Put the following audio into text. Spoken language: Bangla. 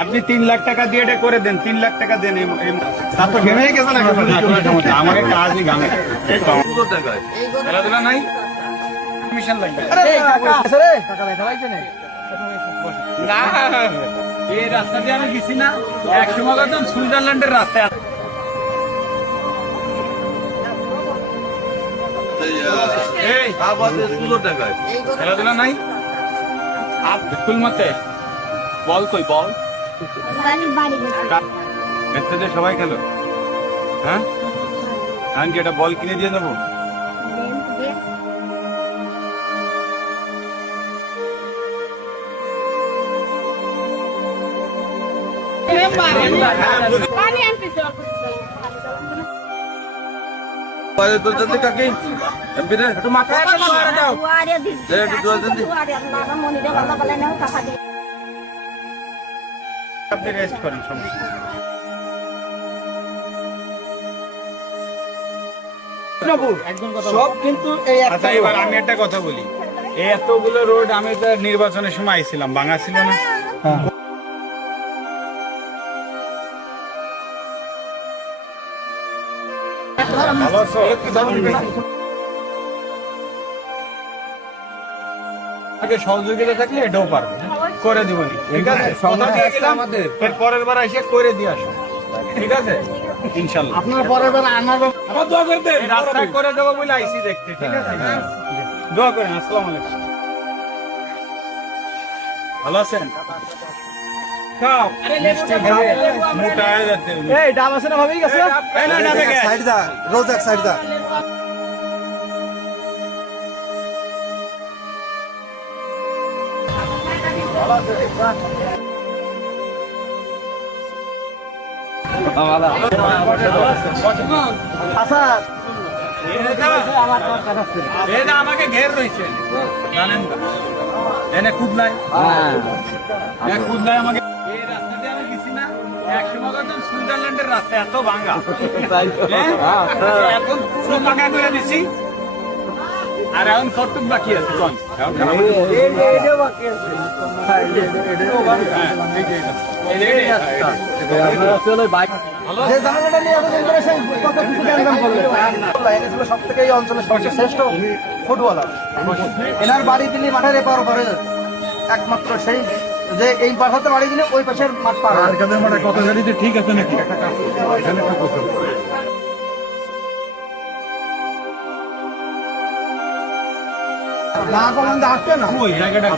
আপনি 3 লাখ টাকা দিয়ে এটা করে দেন, 3 লাখ টাকা দেন। তারপর ঘেমে গেছে না, আমাকে কাজই ঘামে। খেলাধুলা নাই, মিশন লাগবে না। এই রাস্তা দিয়ে আমি গেছি না, এক সময় একদম সুইজারল্যান্ডের রাস্তায়। খেলাধুলা নাই, স্কুল মতে বল কই বল যে সবাই খেলো। হ্যাঁ, আমি কি এটা বল কিনে দিয়ে দেবো? কাকি আপনি রেস্ট করেন, সমস্যা সব কিন্তু এই আচ্ছা। এবার আমি একটা কথা বলি, এই এতগুলো রোড আমি তো নির্বাচনের সময় আইছিলাম, ভাঙা ছিল না? ভালো আছো? আগে সহযোগিতা থাকলে এটাও পারবো করে দিব, ঠিক আছে? এর পরের বার এসে করে দিয়ে আসো, ঠিক আছে? ইনশাল্লাহ আপনার পরের বার আমার দোয়া করতে রাস্তা করে দেবো বলে আইসি দেখতে, ঠিক আছে? দোয়া করেন। আসসালামু আলাইকুম। ভালো আছেন? খাও, মিষ্টি খেয়ে মোটা হয়ে যাচ্ছে। এই ডাব আছে না ভাবেই গেছে সাইড দা রোজ এক সাইড দা আচ্ছা আমাকে ঘের রয়েছে, জানেন না? এনে খুদলাই খুদলাই আমাকে। এই রাস্তা দিয়ে আমি গেছি না, এক সময় একদম সুইজারল্যান্ডের রাস্তা, এত ভাঙা। এখন পুরো পাকা করে দিছি, আর এখন কতটুক বাকি আছে? যে ঝামেলাটা নিয়ে এতদিন ধরে সেই কত কিছু ক্যান্সার করলে এনে ছিল সব থেকে এই অঞ্চলের সবচেয়ে শ্রেষ্ঠ ফুটবলার। এনার বাড়ি দিল্লি মাঠের এপার ওপারে একমাত্র সেই যে এই পাশাতে বাড়ি দিলে ওই পাশের মাঠ পার মাঠে কত গাড়িতে ঠিক আছে নাকি? না কমান আসছে না ওই জায়গাটা